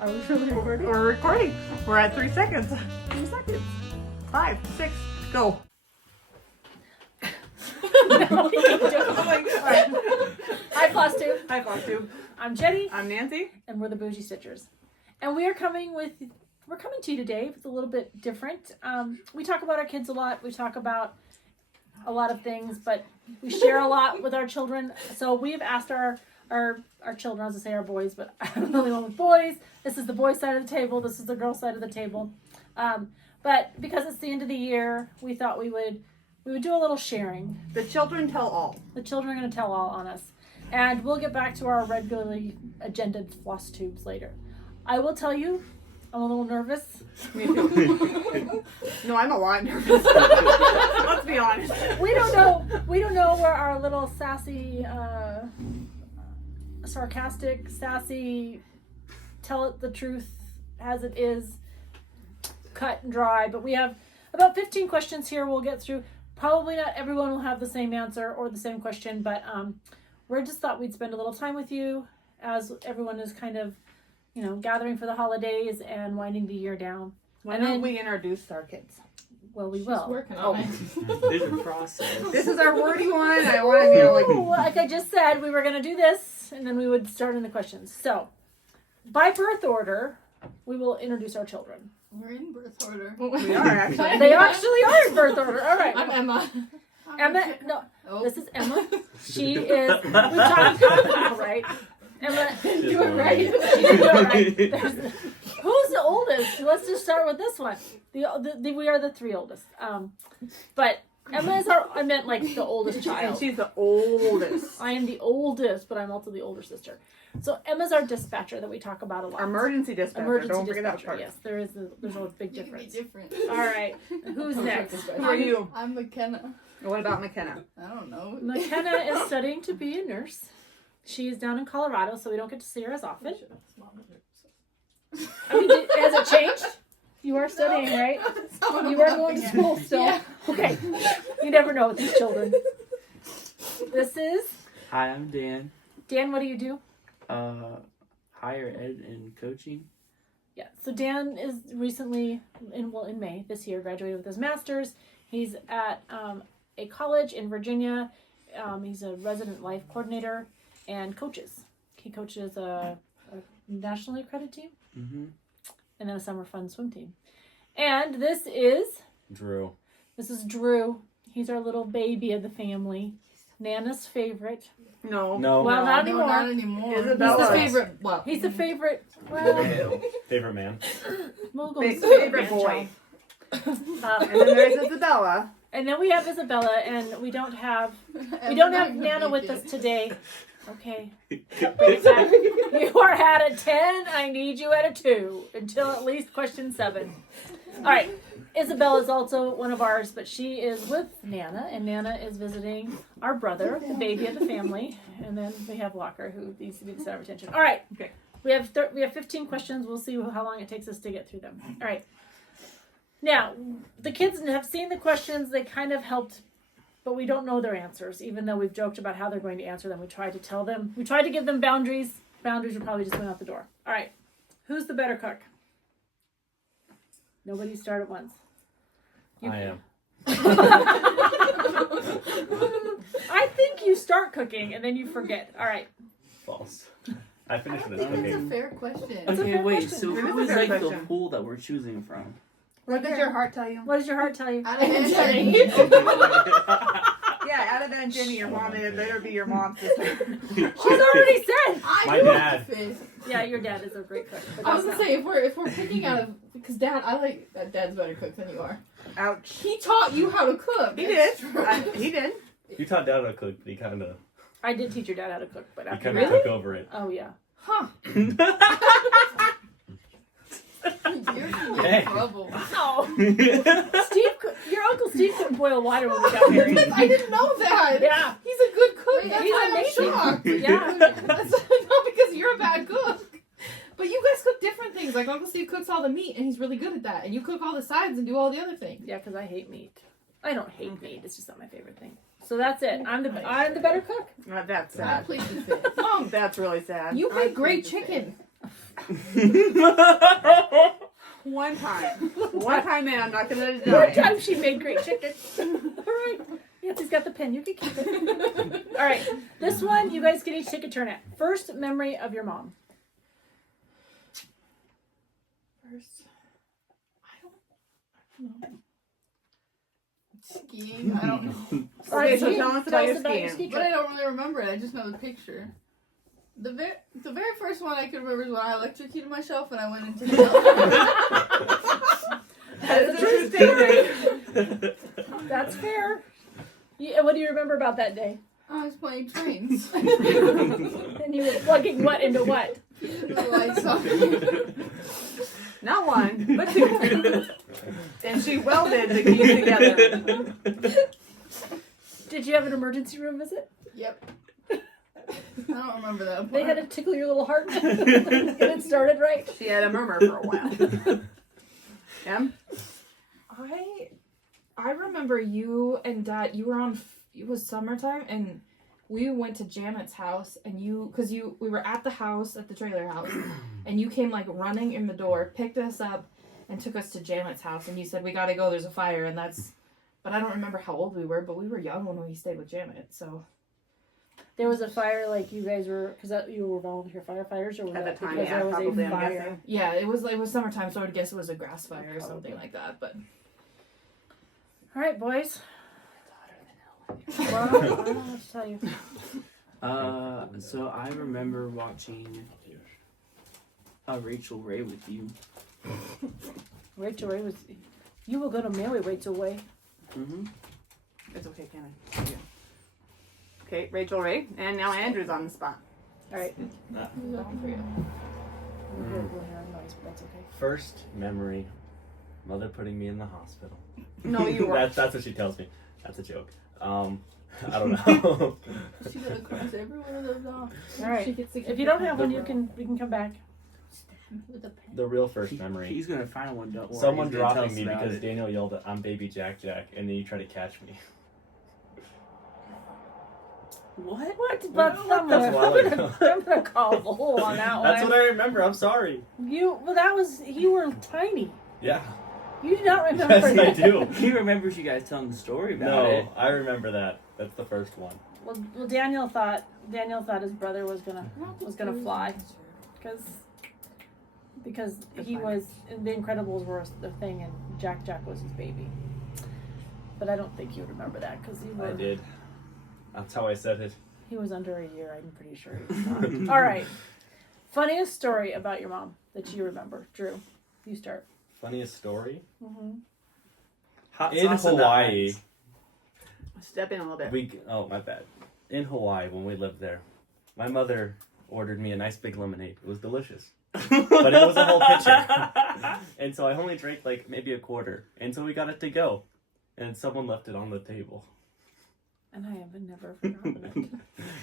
Are we really recording? We're recording. We're at 3 seconds. 2 seconds. 5, 6, go. No, we keep doing it. All right. Hi, FlossTube. Hi, FlossTube. I'm Jenny, I'm Nancy. and we're the Bougie Stitchers. And we're coming to you today with a little bit different. We talk about our kids a lot. We talk about a lot of things, but we share a lot with our children. So we've asked our children, I was going to say our boys, but I don't really want with boys. This is the boys' side of the table. This is the girls' side of the table. But because it's the end of the year, we thought we would do a little sharing. The children tell all. The children are going to tell all on us. And we'll get back to our regularly agended floss tubes later. I will tell you, I'm a little nervous. Me too. No, I'm a lot nervous. Let's be honest. We don't know where our little sassy, sarcastic, sassy, tell it the truth as it is, cut and dry. But we have about 15 questions here we'll get through. Probably not everyone will have the same answer or the same question, but we just thought we'd spend a little time with you as everyone is kind of, gathering for the holidays and winding the year down. Why don't we introduce our kids? Well, we will. She's working on it. There's a process. This is our wordy one. I want to be like I just said, we were going to do this, and then we would start in the questions. So, by birth order, we will introduce our children. We're in birth order. We are actually. They actually are in birth order. All right. I'm Emma. Emma, no, Oh. this is Emma. She is, we talked about, right? Emma, Do it right. she didn't do it right. Who's the oldest? Let's just start with this one. We are the three oldest. But Emma is I meant like the oldest And child. she's the oldest. I am the oldest, but I'm also the older sister. So Emma's our dispatcher that we talk about a lot. Emergency dispatcher. Emergency Don't forget that dispatcher, part. yes. There's a big You can be difference. different. All right. Who's next? Who are you? I'm McKenna. What about McKenna? I don't know. McKenna is studying to be a nurse. She's down in Colorado, so we don't get to see her as often. I mean, has it changed? You are studying, right? You are going to school still. Yeah. Okay. You never know with these children. This is Hi, I'm Dan. Dan. What do you do? Higher ed and coaching. Yeah. So Dan is recently in May this year graduated with his master's. He's at a college in Virginia. He's a resident life coordinator and coaches. He coaches a nationally accredited team. Mm-hmm. And then a summer fun swim team. And this is Drew. Drew. He's our little baby of the family. Nana's favorite. No. No. Well, not anymore. Not anymore. Isabella. He's the favorite. Well, He's a favorite. Well, Favorite man. we'll go Big with favorite grandchild. boy. And then there's Isabella. And then we have Isabella, and we don't have I'm Nana not gonna with make us it. today. Okay. You are at a 10. I need you at a 2 until at least question 7. All right. Isabella is also one of ours, but she is with Nana, and Nana is visiting our brother, the baby of the family, and then we have Walker, who needs to be the center of attention. All right. Okay. We have 15 questions. We'll see how long it takes us to get through them. All right. Now, the kids have seen the questions. They kind of helped, but we don't know their answers, even though we've joked about how they're going to answer them. We tried to tell them. We tried to give them boundaries. Boundaries are probably just went out the door. All right. Who's the better cook? Nobody start at once. I am. I think you start cooking and then you forget. All right. False. I finished I this think it's a cooking. fair question. It's a Okay, fair wait. question. So It is who a is fair like question. the pool that we're choosing from? What does your heart tell you? What does your heart tell you? Out of Jenny. Yeah, out of that, Jenny, your mom, it better be your mom's sister. She's already said. My dad. Yeah, your dad is a great cook. But I was that's gonna say if we're picking out of because I like that Dad's better cook than you are. Ouch. He taught you how to cook. He It's did. true. He did. You taught Dad how to cook, but he kind of I did teach your dad how to cook, but after took over it. Oh yeah. Huh? You're in Hey. trouble. Oh, your Uncle Steve couldn't boil water when we got married. I didn't know that. Yeah. He's a good cook. He's That's why amazing. I'm shocked. Yeah. That's not because you're a bad cook. But you guys cook different things. Like Uncle Steve cooks all the meat, and he's really good at that. And you cook all the sides and do all the other things. Yeah, because I hate meat. I don't hate meat. It's just not my favorite thing. So that's it. I'm the better cook. That's I sad. plead the fifth. Mom, that's really sad. You I make great plead the chicken. One time, man. I'm not gonna One deny. time she made great chicken. All right. Nancy's got the pen. You can keep it. All right. This one, you guys can each take a turn at. First memory of your mom. First, I don't know. Skiing. I don't know. All right, Okay, so skiing. tell us about your skiing. ski But I trip. don't really remember it. I just know the picture. The very first one I could remember is when I electrocuted myself and I went into the That is a true statement. That's fair. Yeah, what do you remember about that day? I was playing trains. And you were plugging what into what? The lights on. Not one, but two. And she welded the keys together. Did you have an emergency room visit? Yep. I don't remember that part. They had to tickle your little heart get it started right. She had a murmur for a while. Em? I remember you and Dad. You were on. It was summertime, and we went to Janet's house, and we were at the house at the trailer house, and you came like running in the door, picked us up, and took us to Janet's house, and you said we gotta go. There's a fire, and that's. But I don't remember how old we were, but we were young when we stayed with Janet, so. There was a fire, like you guys were, because you were volunteer firefighters, or was At that the time, because yeah, there was probably, a I'm fire? guessing. Yeah, it was summertime, so I would guess it was a grass fire or something like that. But All right, boys. Well, I don't know what to tell you. So I remember watching Rachel Ray with you. Rachel Ray was. You were gonna marry Rachel Ray. Mm-hmm. It's okay, Kenna. Thank you. Okay, Rachel Ray. And now Andrew's on the spot. All right. Who's looking for you? We'll hear a noise, but that's okay. First memory, mother putting me in the hospital. No, you weren't. That's what she tells me. That's a joke. I don't know. She gotta cross every one of those off. All right. She gets to If you don't have one, we can come back. with a pen. The real first memory. He's gonna find one. Don't worry. Someone He's gonna tell dropping us me about because it. Daniel yelled, "I'm baby Jack Jack," and then you try to catch me. What? What? But I'm That's a while ago. gonna call the hole on that That's one. what I remember. I'm sorry. You were tiny. Yeah. You do not remember Yes, I that. do. He remembers you guys telling the story about No, it. I remember that. That's the first one. Well, Daniel thought his brother was gonna fly, because he was the Incredibles were the thing and Jack Jack was his baby. But I don't think you would remember that because I did. That's how I said it. he was under a year. I'm pretty sure he was not. All right, funniest story about your mom that you remember, Drew. You start. Funniest story? Mm-hmm. Hot In sauce the Hawaii. eyes. Step in a little bit. Oh, my bad. In Hawaii, when we lived there, my mother ordered me a nice big lemonade. It was delicious. But it was a whole pitcher. And so I only drank like maybe a quarter. And so we got it to go. And someone left it on the table. And I have never forgotten it.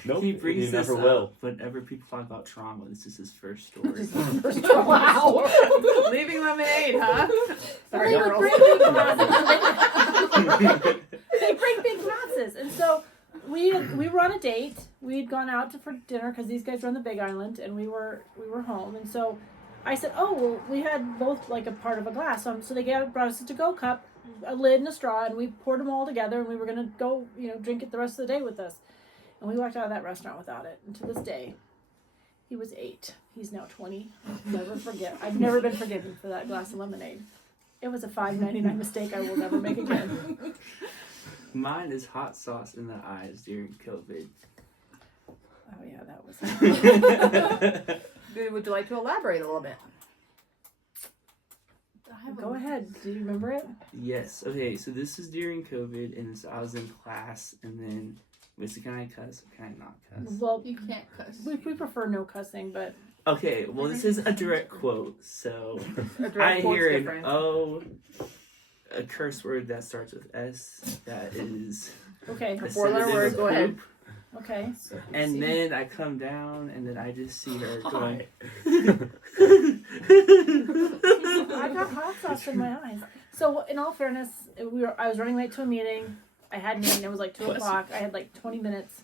Nope, He brings you this never up will. whenever people talk about trauma. This is his first story. Wow. Leaving lemonade, huh? Sorry, They would girls. bring big glasses. They bring big glasses, and so we were on a date. We had gone out for dinner because these guys were on the Big Island, and we were home. And so I said, "Oh, well, we had both like a part of a glass." So they brought us a to-go cup, a lid, and a straw, and we poured them all together, and we were gonna go, drink it the rest of the day with us. And we walked out of that restaurant without it. And to this day, he was 8. He's now 20. Never forget. I've never been forgiven for that glass of lemonade. It was a $5.99 mistake I will never make again. Mine is hot sauce in the eyes during COVID. Oh yeah, that was. Would you like to elaborate a little bit? Go ahead. Do you remember it? Yes. Okay. So this is during COVID, and so I was in class, and then can I cuss? Or can I not cuss? Well, You can't cuss. we prefer no cussing, but Okay. Well, this is a direct quote. So A direct I quote's hear different. a curse word that starts with S. That is okay, a Four-letter synonym word, of go ahead. poop. okay. And then I come down, and then I just see her going. I got hot sauce in my eyes. So in all fairness, I was running late to a meeting. I had a meeting. It was like 2:00. I had like 20 minutes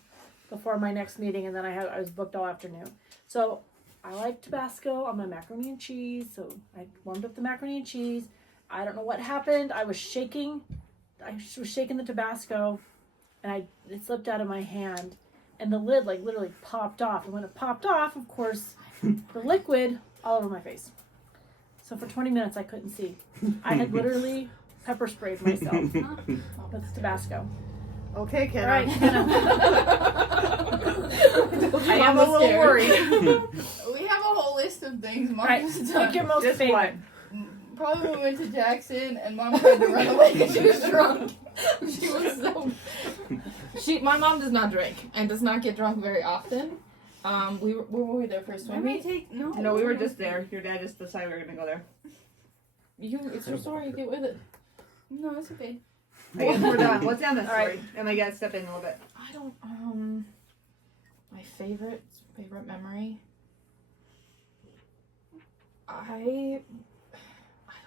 before my next meeting, and then I was booked all afternoon. So I like Tabasco on my macaroni and cheese, so I warmed up the macaroni and cheese. I don't know what happened. I was shaking the Tabasco, and it slipped out of my hand, and the lid like literally popped off. And when it popped off, of course, the liquid all over my face. So for 20 minutes, I couldn't see. I had literally pepper sprayed myself with Tabasco. Okay, Ken. All right, I am a little worried. We have a whole list of things Mom all right. has Pick done. your most Just favorite. one. Probably when we went to Jackson and Mom tried to run away because she was drunk. She was so. My mom does not drink and does not get drunk very often. Where were we there first? Let me take no. No, we were just there. Your dad just decided we were gonna go there. It's your story. Get with it. No, it's okay. I guess we're done. What's down this All story? right. And I gotta step in a little bit. I don't. My favorite memory. I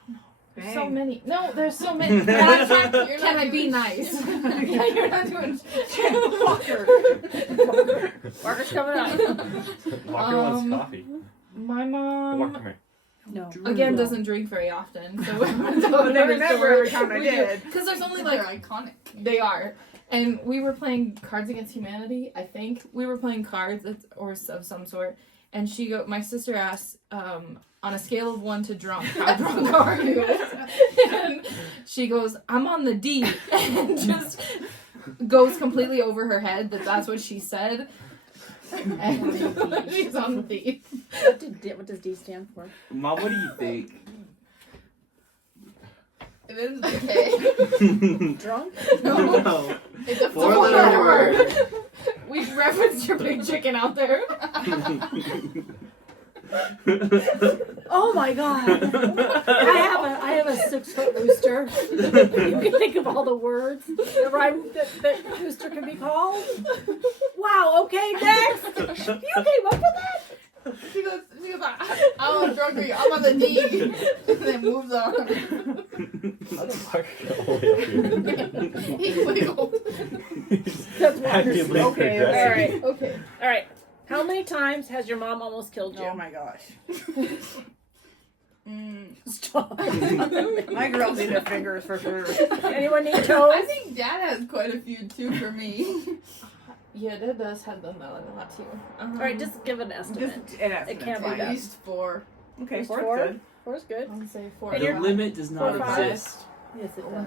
don't know. There's so Dang. many. No, there's so many. Can I be nice? Yeah, you're not doing. Walker. Walker's coming up. Walker wants coffee. My Walker, mom come here. No. again doesn't drink very often, so But I remember every time I did. Because there's only They're like iconic. they are. And we were playing Cards Against Humanity, I think. We were playing cards or of some sort. And my sister asked, on a scale of 1 to drunk, how drunk are you? And she goes, I'm on the D. And just goes completely over her head that's what she said. And she's on the D. What does D stand for? Mom, what do you think? It ends with a K. Drunk? No. It's a Four four-letter letter word. We referenced your big chicken out there. Oh my god! I have a 6-foot rooster. You can think of all the words that rhyme that rooster can be called. Wow. Okay, next. You came up with that? She goes, I'm drunk, I'm on the D. And then moves on. How did Walker get all the way up here? He wiggled. That's Actively wonderful. Okay. All progressing. right. Okay. All right. How many times has your mom almost killed you? Oh my gosh. Stop. My girls need their fingers for sure. Anyone need toes? I think Dad has quite a few too for me. Yeah, Dad does have them a lot too. All right, just give an estimate. Just an estimate. It can't be fine. that. At least 4. Okay, Just 4's four? good. 4's good. I'm gonna say 4. And The you're- limit does not 4 or 5? exist. Yes, it does.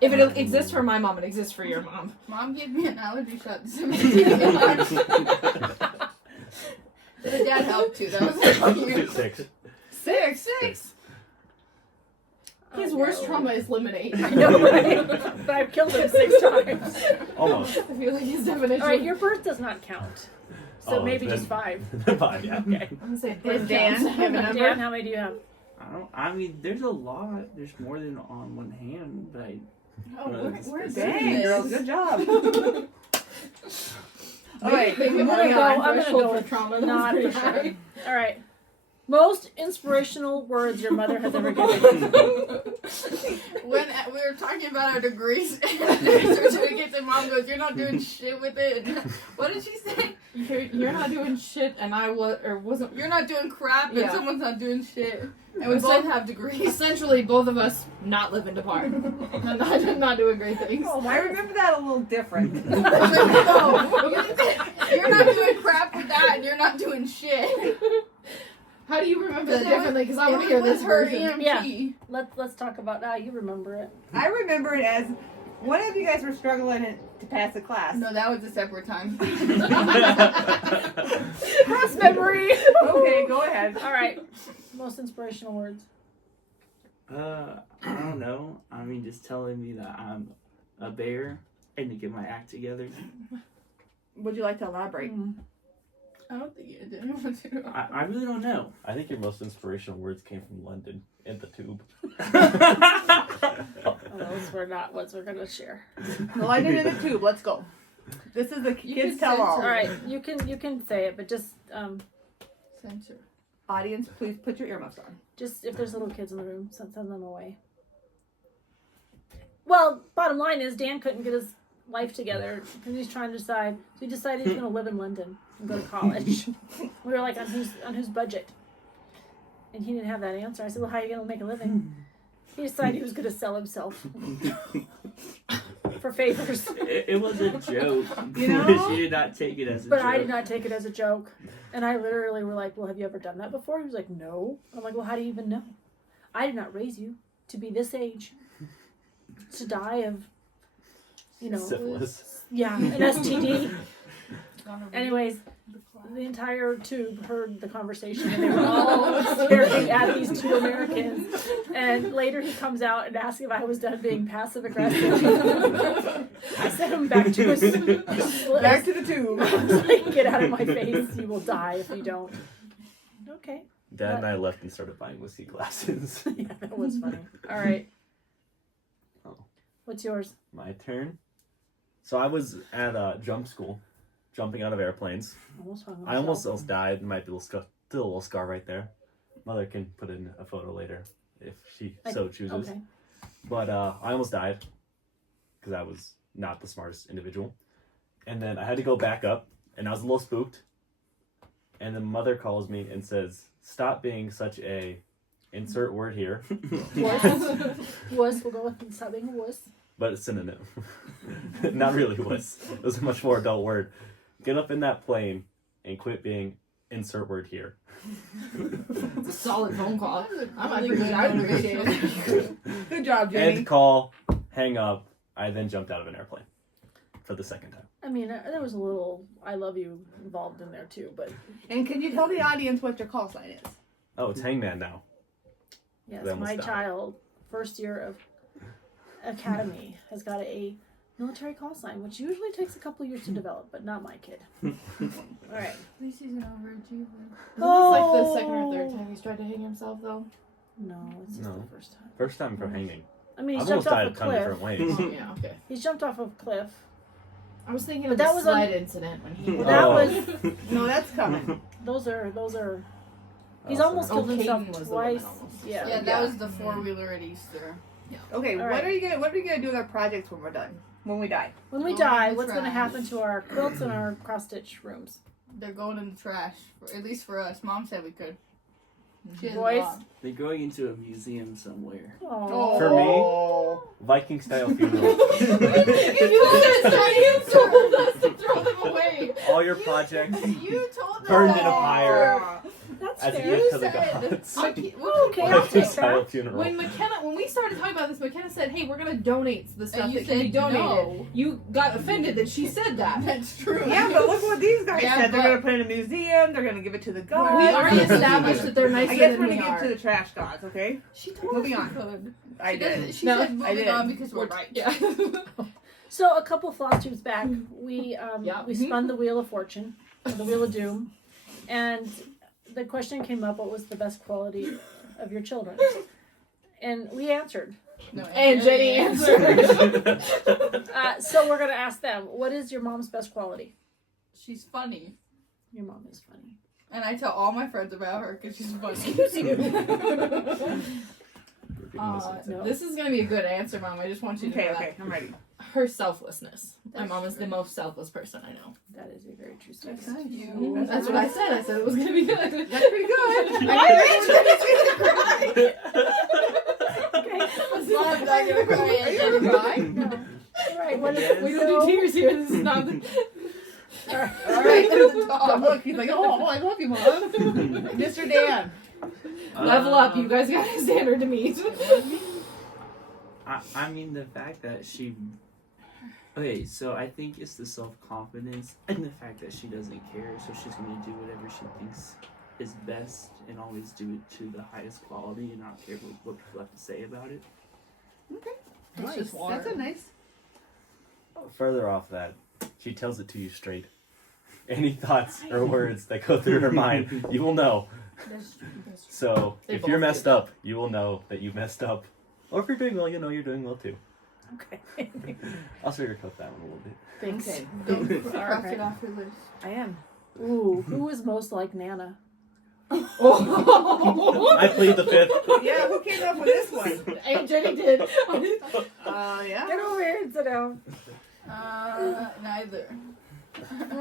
If it exists for my mom, it exists for your mom. Mom gave me an allergy shot this morning. The dad helped too. That was like huge. 6. 6. His I worst know. trauma is lemonade. I know, right? But I've killed him 6 times. Almost. I feel like his definition. All right, your birth does not count. So Oh, maybe then- just 5. 5, yeah. Okay. I'm gonna say And birth Dan, counts. you have a number? Dan, how many do you have? I mean, there's a lot. There's more than on one hand, but Oh, where's Dang, girls, good job. All right, maybe moving my on. I'm gonna threshold go for with trauma not is for pretty sure. high. All right. Most inspirational words your mother has ever given you. When we were talking about our degrees and certificates, and Mom goes, "You're not doing shit with it." And what did she say? You're not doing shit, and I wasn't. You're not doing crap, and Yeah. someone's not doing shit. And we It's both like- have degrees. Essentially, both of us not living apart, and not doing great things. I remember that a little different. No, you're not doing crap with that, and you're not doing shit. How do you remember that It was- differently? Because I want it to hear was this her version. EMT. Let's talk about that. You remember it. I remember it as one of you guys were struggling to pass a class. No, that was a separate time. Cross memory. Okay, go ahead. All right. Most inspirational words. I don't know. I mean, just telling me that I'm a bear and to get my act together. Would you like to elaborate? I don't think you didn't want to. I really don't know. I think your most inspirational words came from London in the tube. Oh, those were not ones we're gonna share. Well, I did it in a tube. Let's go. This is the You kids can tell all. censor. All right, you can say it, but just Censor. Audience, please put your earmuffs on. just if there's little kids in the room, send them away. Well, bottom line is Dan couldn't get his life together because he's trying to decide. So he decided he's going to live in London and go to college. We were like, on whose budget? And he didn't have that answer. I said, well, how are you going to make a living? He decided he was going to sell himself for favors. It was a joke. You know? She did not take it as a But joke. I did not take it as a joke. And I literally were like, well, have you ever done that before? He was like, no. I'm like, well, how do you even know? I did not raise you to be this age. To die of, Syphilis. yeah, an STD. Anyways, the entire tube heard the conversation and they were all staring at these two Americans. And later he comes out and asks if I was done being passive aggressive. I sent him back to his Back to the tube. I was like, get out of my face. You will die if you don't. Okay. Dad and I left and started buying whiskey glasses. Yeah, that was funny. All right. Oh. What's yours? My turn. So I was at jump school, jumping out of airplanes. I almost died. Might be still a little scar right there. Mother can put in a photo later if she so chooses. Okay. But I almost died because I was not the smartest individual. And then I had to go back up, and I was a little spooked. And then Mother calls me and says, "Stop being such a insert word here," Wuss. We'll go with stop being a wuss. but it's synonym. Not really wuss. It was a much more adult word. Get up in that plane and quit being insert word here. It's a solid phone call. I'm Really good. I appreciate it. Good job, Jenny. End call, hang up. I then jumped out of an airplane for the second time. I mean, there was a little I love you involved in there too, but And can you tell the audience what your call sign is? Oh, it's Hangman now. yes, They almost my died. child, first year of academy, has got a military call sign, which usually takes a couple years to develop, but not my kid. All right. At least he's an overachiever. Isn't this like the second or third time he's tried to hang himself, though? No, it's just No. the first time. First time for hanging. I mean, he's I've jumped almost off died a a ton of different cliff. ways. Oh, yeah, okay. He's jumped off a cliff. I was thinking But of that the was slide incident when he Well, was... that was No, that's coming. those are. He's Oh, almost sorry. killed Oh, himself Caden was the one that twice. almost- Yeah. Yeah, that was the 4-wheeler at Easter. Okay, All what right. are you gonna do with our projects when we're done? When we die? When we Oh, die, the what's going to trash. happen to our quilts and our cross stitch rooms? They're going in the trash, at least for us. Mom said we could. She has a Boys? lot. They're going into a museum somewhere. Oh. For me? Viking style funeral. You told us to throw them away. All your projects You told them burned in a that. fire That's as a fair. gift to the said- gods. Okay, I'll Viking take style that. funeral. When we started talking about this, McKenna said, "Hey, we're gonna donate the stuff And you that can be said donated." no. You got offended that she said that. That's true. Yeah, but look what these guys Yeah, said. They're but- gonna put it in a museum. They're gonna give it to the gods. We already established that they're nicer I guess than we're we gonna give are. it to the trash gods. Okay. She told Moving us on. we could. I She did. did. She No, said I moving did. on because we're right. Yeah. So a couple FlossTubes back, we Yeah. we spun the wheel of fortune, or the wheel of doom, and the question came up: what was the best quality of your children? And we answered. No, And Jenny answered. So we're gonna ask them: what is your mom's best quality? She's funny. Your mom is funny. And I tell all my friends about her because she's funny. No. This is gonna be a good answer, Mom. I just want you to know Okay, I'm ready. that. Her selflessness. My That's mom is the true. most selfless person I know. That is a very true That's statement. you. That's what I said. I said it was gonna be good. That's pretty good. Okay. Mom's not gonna cry. Are you gonna cry? No. All right. What is Yes. We don't do tears here. This is not the... All right. Look, he's like, oh, I love you, Mom. Mr. Dan. Level up. You guys got a standard to meet. I mean, the fact that she. Okay, so I think it's the self-confidence and the fact that she doesn't care, so she's going to do whatever she thinks is best and always do it to the highest quality and not care what people have to say about it. It's just water. That's a nice. Further off that, she tells it to you straight. Any thoughts or words that go through her mind, you will know. That's true. That's true. So They if you're both messed do. up, you will know that you messed up. Or if you're doing well, you know you're doing well too. Okay. I'll sugarcoat that one a little bit. Thanks. Okay. Don't cross Okay. it off your list. I am. Ooh, who is most like Nana? I plead the fifth. Yeah, who came up with this one? And Jenny did. Yeah. Get over here and sit down. Neither.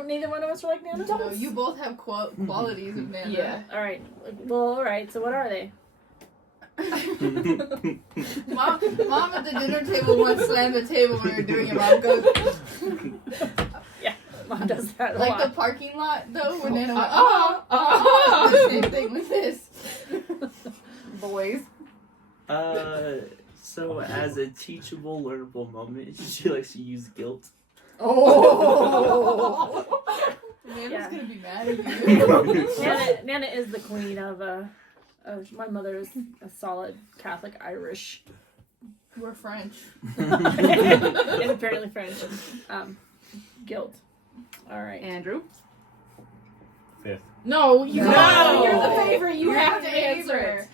Neither one of us are like Nana? No, you both have qualities of Nana. Yeah. All right. Well, all right. So what are they? Mom at the dinner table once slammed the table when we were doing it. Mom goes, Mom does that a like lot. the parking lot though, where Nana went, Uh-uh. Same thing with this. Boys. So as a teachable, learnable moment, she likes to use guilt. Oh. Nana's Yeah. gonna be mad at you. Nana is the queen of my mother is a solid Catholic Irish. We're French. And apparently French. Guilt. All right. Andrew. 5th. No, you No. You're the favorite. You You're have the to answer favorite. it.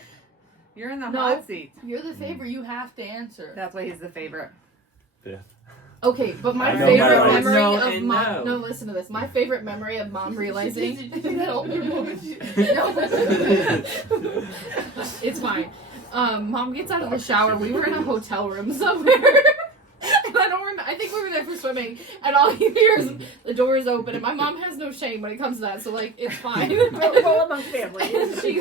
You're in the No. hot seat. You're the favorite. You have to answer. That's why he's the favorite. 5th. Okay, but my I know my favorite rights. memory No of and mom. no. No, listen to this. My favorite memory of mom realizing. It's fine. Mom gets out of the shower. We were in a hotel room somewhere. And I don't remember. I think we were there for swimming, and all you hear is the door is open, and my mom has no shame when it comes to that, so like it's fine. Well, among family. And she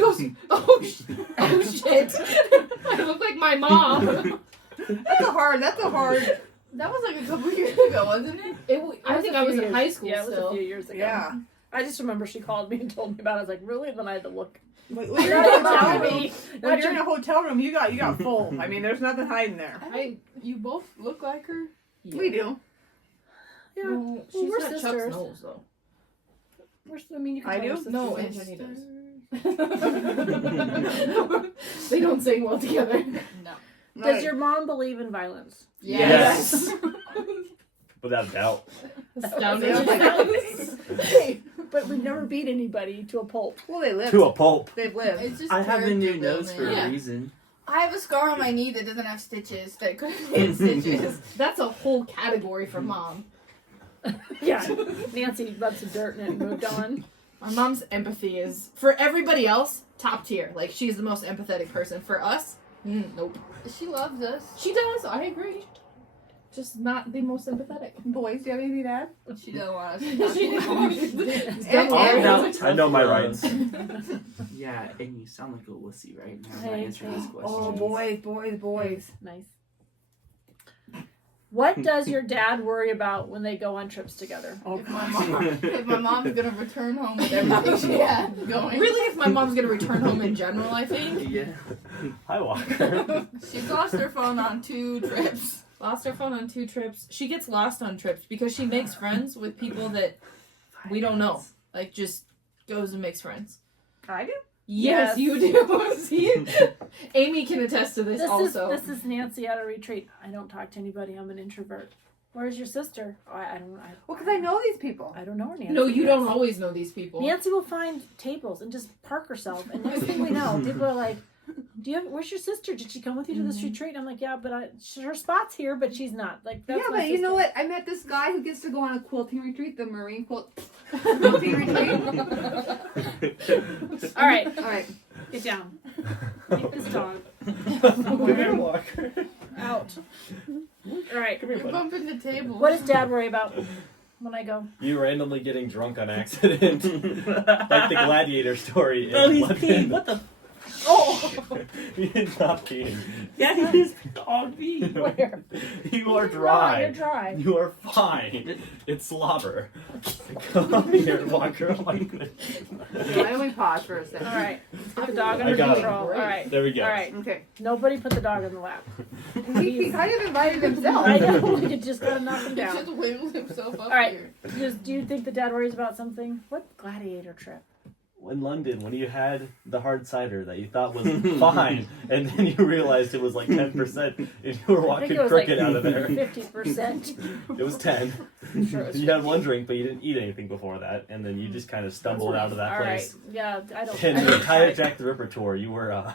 goes, oh shit! I look like my mom. That's a hard. That was like a couple years ago, wasn't it? I think I was in high school Yeah, it was a still. few years ago. Yeah. I just remember she called me and told me about it. I was like, really? And then I had to look. When You're you're not in a hotel telling room, me. when you're in a hotel room, you got full. I mean, there's nothing hiding there. You both look like her. We do. Yeah. No, Well, she's we're got Chuck's sisters. nose though. I mean, you can I tell do? we're sisters. No, and Anthony does. sisters. They don't sing well together. No. Does your mom believe in violence? Yes. Without a doubt. Astounding. Hey, but we've never beat anybody to a pulp. Well, they live. To a pulp. They've lived. It's just I have a new character nose for building. Yeah. a reason. I have a scar on my knee that doesn't have stitches. That could have been stitches. That's a whole category for mom. Yeah. Nancy rubbed some dirt in it and moved on. My mom's empathy is for everybody else top tier. Like she's the most empathetic person. For us, nope. She loves us. She does. I agree. Just not the most empathetic. Boys, do you have anything to add? She doesn't want us to talk She- anymore. And- All and- about I know my tough rights. love. Yeah, and you sound like a wussy right now. When I answer this question. Oh, boys. Nice. What does your dad worry about when they go on trips together? Oh, If my mom's gonna return home with everything she had going. Really, if my mom's gonna return home in general, I think. Yeah. Hi, Walker. She's lost her phone on 2 trips. Lost her phone on 2 trips. She gets lost on trips because she makes friends with people that we don't know. Like, just goes and makes friends. I do. Yes, Yes. you do. See? Amy can attest to this also. This is Nancy at a retreat. I don't talk to anybody. I'm an introvert. Where's your sister? Oh, I don't. Well, because I know these people. I don't know her, Nancy. No, you don't always know these people. Nancy will find tables and just park herself, and next thing we know, people are like, "Do you have? Where's your sister? Did she come with you to this retreat?" And I'm like, "Yeah, but her spot's here, but she's not." Like, that's Yeah, my but you know sister. what? I met this guy who gets to go on a quilting retreat, the Marine quilting retreat. All right, All right. get down. Take this dog Come here, Walker. out. All right. You're bumping the table. What does Dad worry about when I go? You randomly getting drunk on accident. Like the gladiator story in Oh, he's London. peeing. What the? Oh, He's not peeing. Yeah, he is on me. where? You are You're dry. dry. You are fine. It's slobber. Come here, Walker. Why don't we pause for a second? All right. Let's get the dog I under got him. control. All right. There we go. All right. Okay. Nobody put the dog in the lap. He kind of invited himself. I know. We just gotta knock him He down. just wiggled himself up All right. here. Do you think the dad worries about something? What gladiator trip? In London, when you had the hard cider that you thought was fine, and then you realized it was like 10%, and you were walking it was crooked like out of there. 50%. It was 10. Sure it was You had one drink, but you didn't eat anything before that, and then you just kind of stumbled out of that All right. place. Yeah, I don't. And I the don't entire fight. Jack the Ripper tour, you were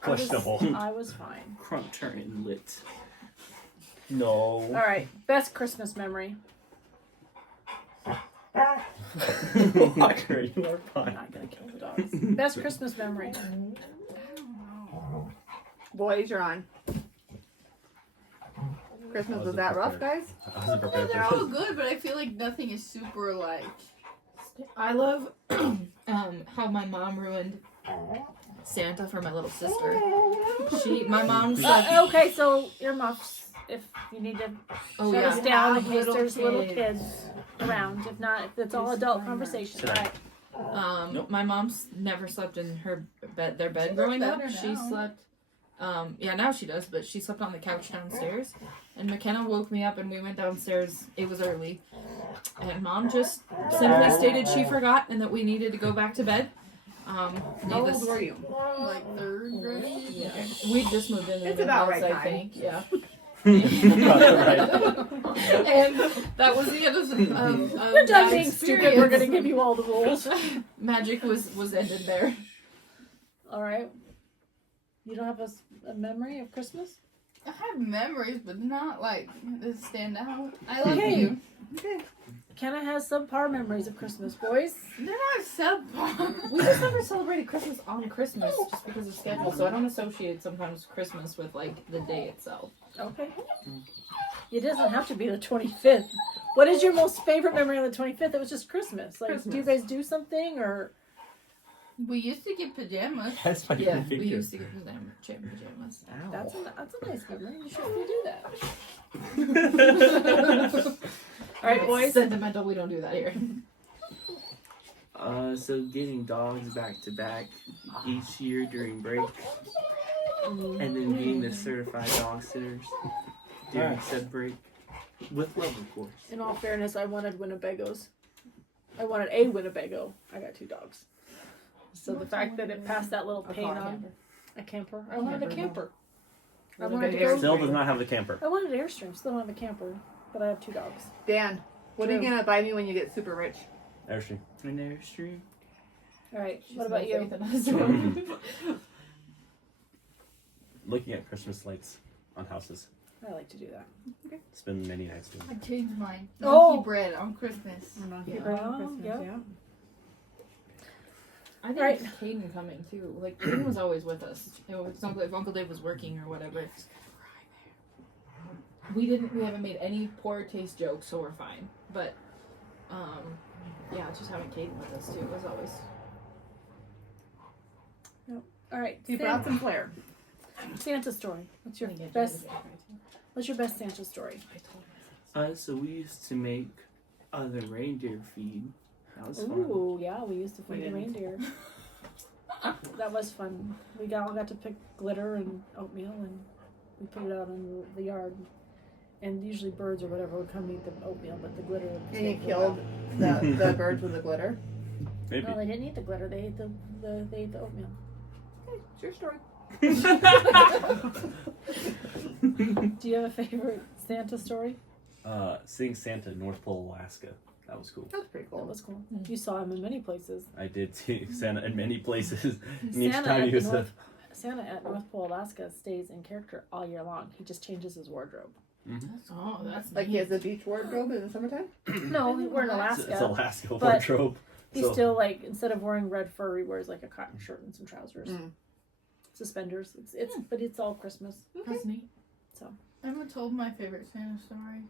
questionable. I was fine. Crump turn lit. No. All right. Best Christmas memory. Walker, you are I'm fine. not gonna kill the dogs. Best Christmas memory. Boys, you're on. Christmas I was that rough, prepared. guys? I wasn't Yeah, prepared they're for all good, but I feel like nothing is super like. I love how my mom ruined Santa for my little sister. My mom's like, Okay, so earmuffs if you need to oh shut us yeah, down in Have case little there's little kids. kids around. If not, if it's all adult conversation. Sit down. Right. Nope. my mom's never slept in their bed growing up. better She now. slept, yeah, now she does, but she slept on the couch downstairs. And McKenna woke me up and we went downstairs. It was early. And Mom just simply stated she forgot and that we needed to go back to bed. How Needless- old were you? Like third grade. Yeah. We just moved into It's the about house, right I time. think. Yeah. Right. And that was the end of We're done my being stupid. We're gonna give you all the rules. Magic was ended there. All right. You don't have a memory of Christmas? I have memories, but not like that stand out. I love Okay. you. Kenna has subpar memories of Christmas, boys. They're not subpar. We just never celebrated Christmas on Christmas just because of schedule, so I don't associate sometimes Christmas with like the day itself. Okay. It doesn't have to be the 25th. What is your most favorite memory on the 25th? It was just Christmas. Like, do you guys do something or? We used to get pajamas. That's my Yeah, we figure. used to get pajamas. That's a nice memory. You should still do that. All right, boys. Sentimental, we don't do that here. So getting dogs back to back each year during break, and then being the certified dog sitters during said break, with love, of course. In all fairness, I wanted Winnebagos. I wanted a Winnebago. I got 2 dogs. So the fact that it passed that little paint on a camper. I wanted a camper. I wanted to go. Still does not have the camper. I wanted Airstream. Still don't have a camper, but I have 2 dogs. Dan, what are you True. gonna buy me when you get super rich? Airstream. An Airstream. All right. She's What about no you? faith in us. Looking at Christmas lights on houses. I like to do that. Spend many nights doing I changed mine. Oh. Monkey bread on Christmas. Yeah. I think Right. Caden coming too. Like Caden was always with us. You know, it's not like if Uncle Dave was working or whatever. We haven't made any poor taste jokes, so we're fine. But yeah, just having Caden with us too was always. All right. You brought some flair. Santa story. What's your I think I best? did. What's your best Santa story? So we used to make the reindeer feed. That was fun. Ooh, yeah, we used to We feed the didn't. reindeer. That was fun. We all got to pick glitter and oatmeal, and we put it out in the yard. And usually birds or whatever would come eat the oatmeal, but the glitter. would And you stay for killed the birds with the glitter. Maybe. No, they didn't eat the glitter. They ate the oatmeal. Okay, it's your story. Do you have a favorite Santa story? Seeing Santa in North Pole, Alaska. That was cool. That's pretty That cool. was cool. You saw him in many places. I did see Santa in many places. And each Santa time at he was Santa at North Pole, Alaska stays in character all year long. He just changes his wardrobe. Oh, that's Like he has a beach wardrobe in the summertime. No, we're in It's Alaska. Alaska But wardrobe. He's So- still like, instead of wearing red fur, he wears like a cotton shirt and some trousers, Mm. suspenders. But it's all Christmas. That's neat. Emma told my favorite Santa story.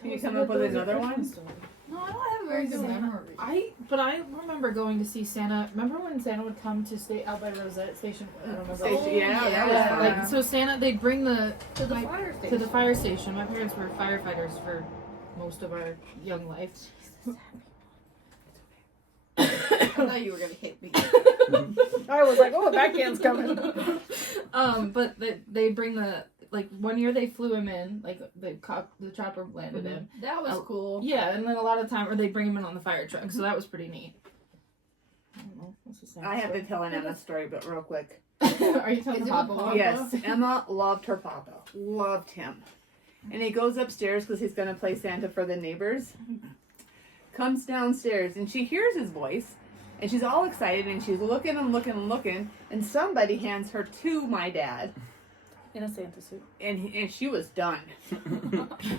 Can you come up with another one? No, I don't have a very good memory. I remember going to see Santa. Remember when Santa would come to stay out by Rosette Station? I don't know. Station, yeah, that was yeah. fun. Like so, Santa they'd bring the To the my- fire to station. the fire station. My parents were firefighters for most of our young life. I thought you were gonna hit me. I was like, oh, a backhand's coming. But they bring the like one year they flew him in, like the chopper landed him. That was Oh. cool. Yeah, and then a lot of time, or they bring him in on the fire truck, so that was pretty neat. I don't know. What's the Santa I have story? to tell an Emma story, but real quick. Are you telling Is the it Papa a one? Papa? Yes, Emma loved her papa. Loved him. And he goes upstairs because he's going to play Santa for the neighbors. Comes downstairs and she hears his voice. And she's all excited and she's looking and looking and looking. And somebody hands her to my dad. In a Santa suit. and she was done.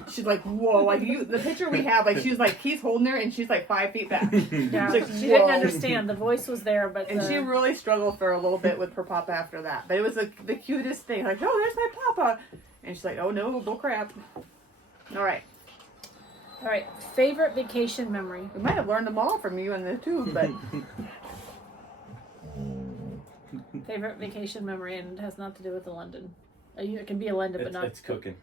She's like, whoa, like the picture we have, like she was like, he's holding her, and she's like 5 feet back. Yeah, She's like, she didn't whoa. understand. The voice was there, but And she really struggled for a little bit with her papa after that. But it was the cutest thing. Like, oh, there's my papa. And she's like, oh no, bull crap. All right. All right, favorite vacation memory. We might have learned them all from you in the tube, but Favorite vacation memory, and it has not to do with the London. It can be a London, but not. It's cooking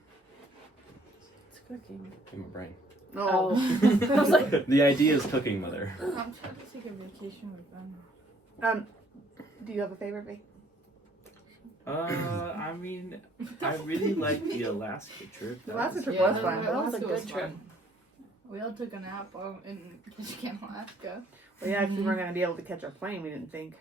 It's cooking. in my brain. no. Oh. I was like, The idea is cooking, Mother. I'm trying to think of vacation we've done. Do you have a favorite vacation? I mean, I really like the Alaska trip. The That Alaska was- trip Yeah, was fun. That was a Alaska good trip. fun. We all took a nap in Ketchikan, Alaska. Well, yeah, we weren't going to be able to catch our plane, we didn't think.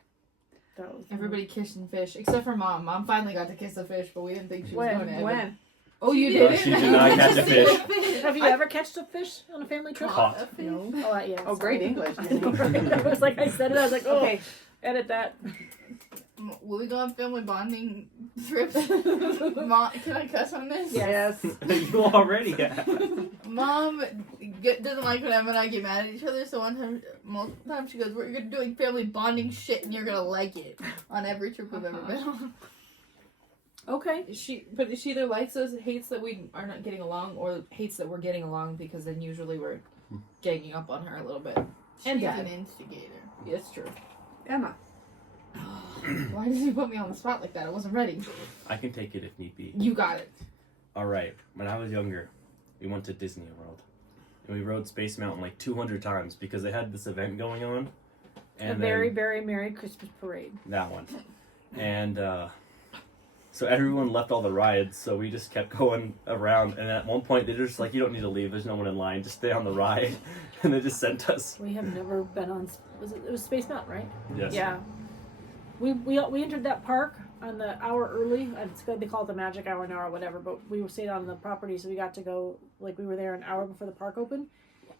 that was Everybody kissing fish, except for Mom. Mom finally got to kiss a fish, but we didn't think she was going to. ever. When? Oh, you No, did? she did not catch a fish. Have you ever catched a fish on a family trip? Caught. A fish? No. Oh, yeah. Oh, great English. I know, right? I was like, I said it. I was like, oh, Okay. edit that. Will we go on family bonding trips? Mom, can I cuss on this? Yes. You already have. Mom doesn't like when Em and I get mad at each other, so one time, multiple times, she goes, "We're gonna doing family bonding shit, and you're gonna like it." On every trip we've ever been on. Okay. She either likes us, hates that we are not getting along, or hates that we're getting along, because then usually we're ganging up on her a little bit. And She's Dad. an instigator. It's true. Emma. Why did you put me on the spot like that? I wasn't ready. I can take it if need be. You got it. All right. When I was younger, we went to Disney World, and we rode Space Mountain like 200 times because they had this event going on. And A very, very Merry Christmas parade. that one, and so everyone left all the rides, so we just kept going around. And at one point, they're just like, "You don't need to leave. There's no one in line. Just stay on the ride," and they just sent us. We have never been on. It was Space Mountain, right? Yes. Yeah. We entered that park on the hour early. It's good they call it the magic hour now or whatever, but we were stayed on the property, so we got to go, like, we were there an hour before the park opened,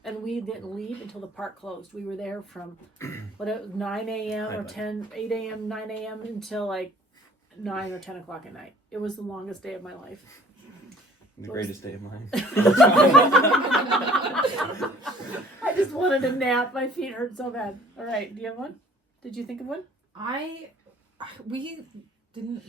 and we didn't leave until the park closed. We were there from 9 a.m. or 8 a.m., 9 a.m. until like 9 or 10 o'clock at night. It was the longest day of my life. The greatest day of mine. I just wanted a nap. My feet hurt so bad. All right, do you have one? Did you think of one? We didn't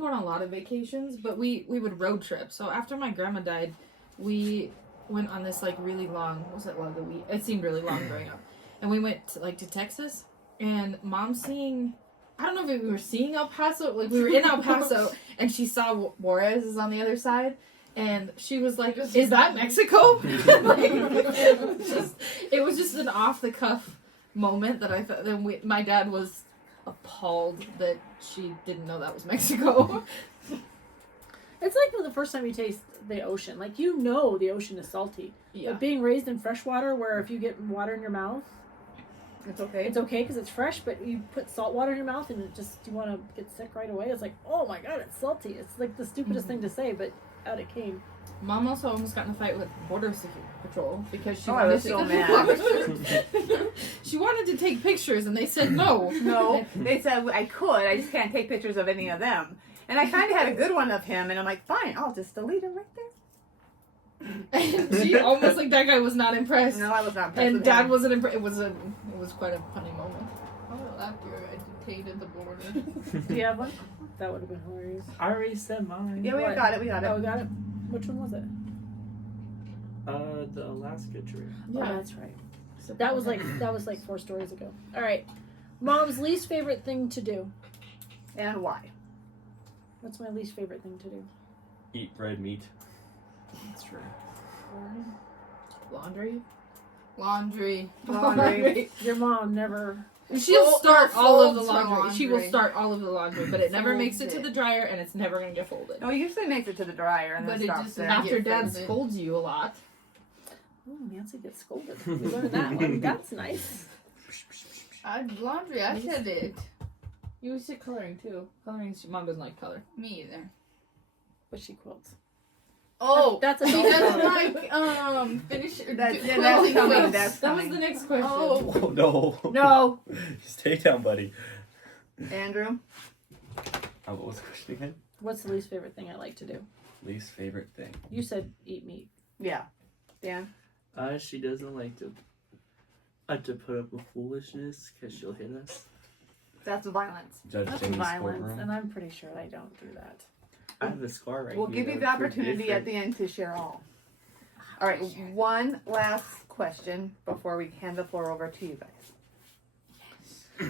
go on a lot of vacations, but we would road trip. So after my grandma died, we went on this like really long, what was it, like a week? It seemed really long growing up. And we went to Texas, and Mom I don't know if we were seeing El Paso, like we were in El Paso, and she saw Juarez is on the other side, and she was like, "Is that Mexico?" It was just an off the cuff moment that I thought. Then my dad was appalled that she didn't know that was Mexico. It's like when the first time you taste the ocean. Like, you know the ocean is salty. Yeah. But being raised in fresh water, where if you get water in your mouth, It's okay. it's okay because it's fresh, but you put salt water in your mouth and you want to get sick right away. It's like, oh my god, it's salty. It's like the stupidest thing to say, but out it came. Mom also almost got in a fight with Border Patrol because she I wanted was to so mad. She wanted to take pictures and they said no. No, they said I could. I just can't take pictures of any of them. And I kind of had a good one of him, and I'm like, fine, I'll just delete him right there. And she almost like that guy was not impressed. No, I was not impressed And with Dad him. wasn't impressed. It was quite a funny moment. Oh, after I detained the border. Do you have one? That would have been hilarious. I already said mine. Yeah, we What? got it. We got it. Oh, we got it. Which one was it? The Alaska trip. Oh, that's right. That was like 4 stories ago. All right. Mom's least favorite thing to do. And why? What's my least favorite thing to do? Eat red meat. That's true. Laundry. Laundry. Your mom never. She'll start all of the folds her laundry. She will laundry. start all of the laundry, but it never Folds makes it to it. the dryer, and it's never gonna get folded. No, usually makes it to the dryer and But then it stops just- there. After get Dad folded. scolds you a lot. Oh, Nancy gets scolded. We learned that one. That's nice. Laundry, I said it. You said coloring too. Coloring, Mom doesn't like color. Me either. But she quilts. Oh, That's a he adult doesn't color. like finish. That's quilting coming. quilts. That's That was coming. the next question. Oh, Oh no. No. Stay down, buddy. Andrew. What was the question again? What's the least favorite thing I like to do? Least favorite thing. You said eat meat. Yeah. Dan? She doesn't like to put up with foolishness because she'll hit us. That's violence. Judge That's Jimmy's violence, courtroom. and I'm pretty sure I don't do that. I have a scar right We'll here. give you the that would prove opportunity at different. the end to share all. All right, one last question before we hand the floor over to you guys.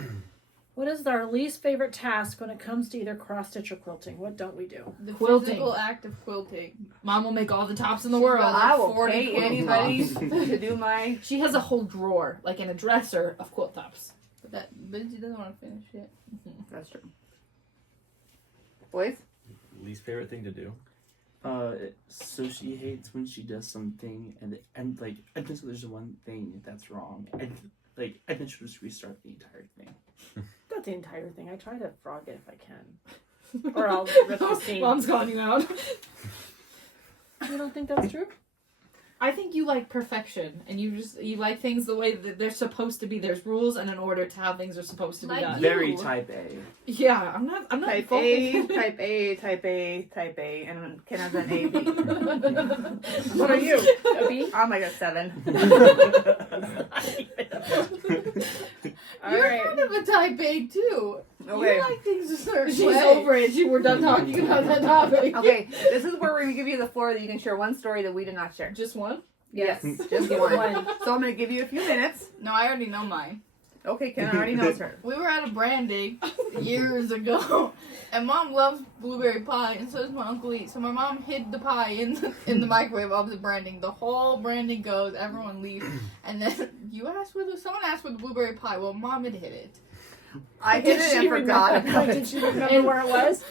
What is our least favorite task when it comes to either cross stitch or quilting? What don't we do? The Quilting. physical act of quilting. Mom will make all the tops in the She's world. got I will 40 pay quilt anybody tops. to do my. She has a whole drawer, like in a dresser, of quilt tops. But she doesn't want to finish it. That's true. Boys? Least favorite thing to do. So she hates when she does something and like I think there's one thing that's wrong and like I think she'll just restart the entire thing. Not the entire thing. I try to frog it if I can. Or I'll rip the seam. Mom's calling you out. You don't think that's true? I think you like perfection, and you like things the way that they're supposed to be. There's rules and an order to how things are supposed to be Like done. you. Very type A. Yeah, I'm not Type focused. A, type A, type A, type A, and Ken has an A, B. What are you? A B? I'm like a 7. All You're right. kind of a type A too. Okay. You like things a certain She's way. over it. We're done talking about that topic. Okay, this is where we're going to give you the floor that you can share one story that we did not share. Just one? Yes, just one. So I'm going to give you a few minutes. No, I already know mine. Okay, Ken already knows her. We were at a branding years ago, and Mom loves blueberry pie, and so does my Uncle E. So my mom hid the pie in the microwave of the branding. The whole branding goes, everyone leaves, and then someone asked for the blueberry pie. Well, Mom had hid it. I hid it and forgot about Did it. she remember where it was?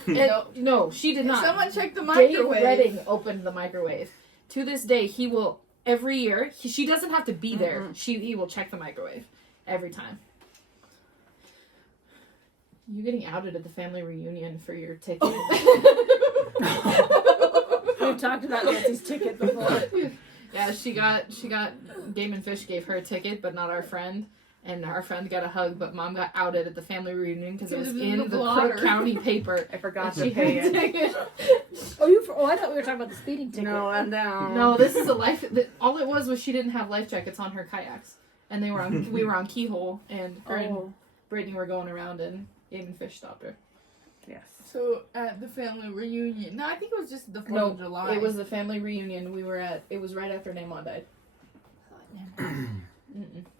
No, she did not. Someone checked the Dave microwave. Redding opened the microwave. To this day, he will every year. She doesn't have to be there. He will check the microwave every time. You getting outed at the family reunion for your ticket? We've talked about Nancy's ticket before. Yeah, she got Damon Fish gave her a ticket, but not our friend. And our friend got a hug, but Mom got outed at the family reunion because it was in the Cook County paper. I forgot And to she pay had a it. ticket. Oh, I thought we were talking about the speeding ticket. No, I'm down. No, this is a life. All it was she didn't have life jackets on her kayaks, and we were on Keyhole, and her and Brittany were going around, and Damon Fish stopped her. Yes. So at the family reunion, no, I think it was just the 4th No, of July. it was the family reunion we were at. It was right after Namon died.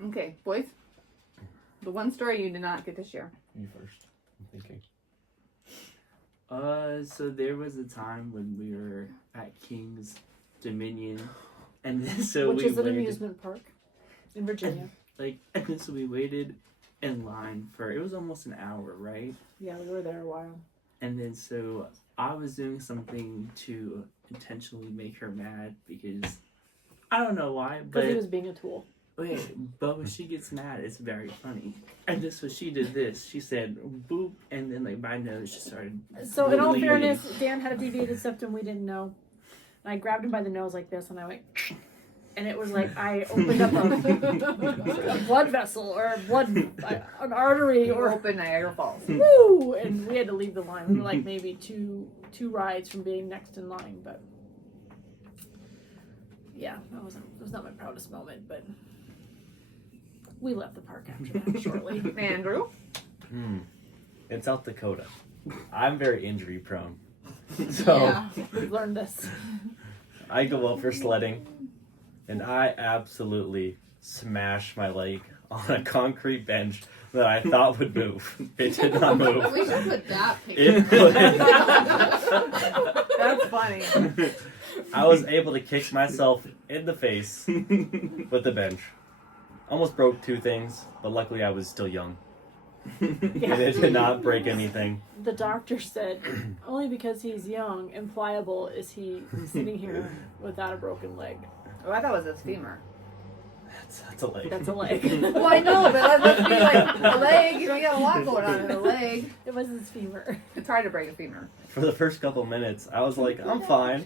Okay, boys. The one story you did not get to share. You first. I'm thinking. So there was a time when we were at King's Dominion, and then so Which we is an waited, amusement park in Virginia. and then so we waited in line for it was almost an hour, right? Yeah, we were there a while. And then so I was doing something to intentionally make her mad because I don't know why, Because but he was being a tool. but when she gets mad, it's very funny. And just so she did this, she said boop, and then like my nose just started. So in all bleeding. fairness, Dan had a deviated septum we didn't know. And I grabbed him by the nose like this, and I went, and it was like I opened up a blood vessel or an artery Or or open Niagara Falls. woo, and we had to leave the line. We were like maybe two rides from being next in line, but yeah, it was not my proudest moment, but we left the park after that shortly. Andrew? In South Dakota, I'm very injury prone. So Yeah. We've learned this. I go out for sledding, and I absolutely smash my leg on a concrete bench that I thought would move. It did not move. We should put that picture. That's funny. I was able to kick myself in the face with the bench. Almost broke 2 things, but luckily I was still young. And it did not break anything. The doctor said only because he's young and pliable is he sitting here without a broken leg. Oh, I thought it was his femur. That's a leg. That's a leg. Well, I know, but let's be like a leg. You know, you got a lot going on in a leg. It was his femur. It's hard to break a femur. For the first couple minutes, I was like, I'm fine.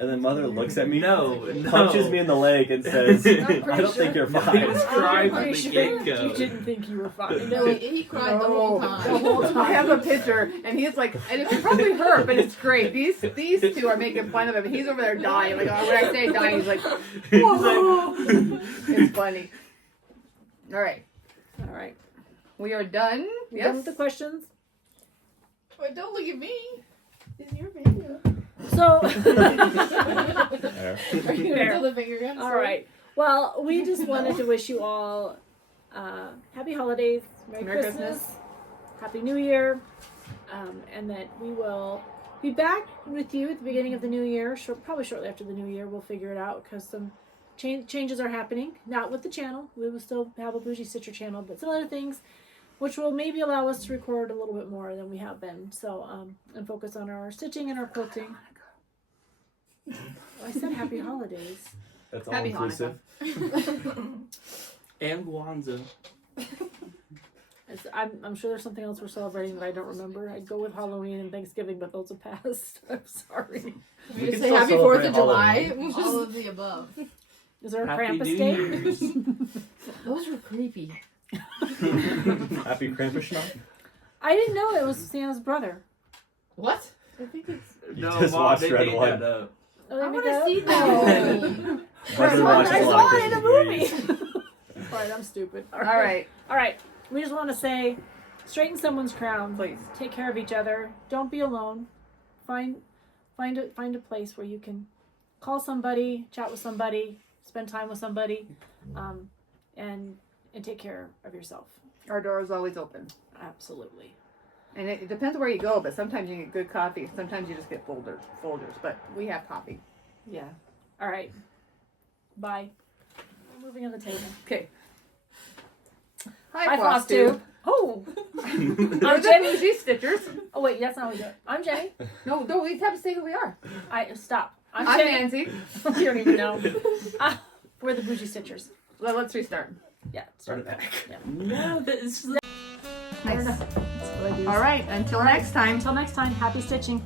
And then Mother looks at me, No. punches me in the leg, and says, pretty "I don't think sure- you're No, fine." he was crying from Pretty the sure get-go. You didn't think you were fine. No, he cried the whole time. The whole time. I have a picture, and he's like, and it's probably her, but it's great. These two are making fun of him. He's over there dying. Like, when I say dying, he's like, whoa. It's funny. All right. All right. We are done. You done with the questions? Wait, don't look at me. It's your video. So. There. Are you There. into the finger guns? All right. Well, we just wanted to wish you all happy holidays, Merry Christmas, Happy New Year, and that we will be back with you at the beginning of the new year. Probably shortly after the new year, we'll figure it out because some changes are happening. Not with the channel. We will still have a Bougie Stitcher channel, but some other things which will maybe allow us to record a little bit more than we have been. So, and focus on our stitching and our quilting. I said happy holidays. That's all Happy inclusive. And Guanza. I'm sure there's something else we're celebrating that I don't remember. I'd go with Halloween and Thanksgiving, but those have passed. I'm sorry. We We can say still happy 4th of celebrate July. Halloween. All of the above. Is there a Happy Krampus New date? Year's. Those were creepy. Happy Krampusnacht. I didn't know it was Santa's brother. What? I think it's. No, just Mom, watched they Red made One. that up. Oh, they I made want to that see up? that. Mother I watches a saw lot of it in a Christmas movie. movies. Alright, I'm stupid. All right. Alright. We just want to say, straighten someone's crown. Please. Take care of each other. Don't be alone. Find a place where you can call somebody, chat with somebody, spend time with somebody, and take care of yourself. Our door is always open. Absolutely. And it depends where you go, but sometimes you get good coffee. Sometimes you just get folders. But we have coffee. Yeah. Alright. Bye. We're moving on the table. Okay. Hi, FlossTube. Oh! I'm I'm Jenny. Bougie Stitchers. Oh, wait, that's not how we do it. I'm Jenny. No, we have to say who we are. Stop. I'm I'm Jenny. Nancy. You don't even know. We're the Bougie Stitchers. Well, let's restart. Yeah, start it back. Yeah. No, this is Nice. That's what I do. All right. Until next time. Until next time, happy stitching.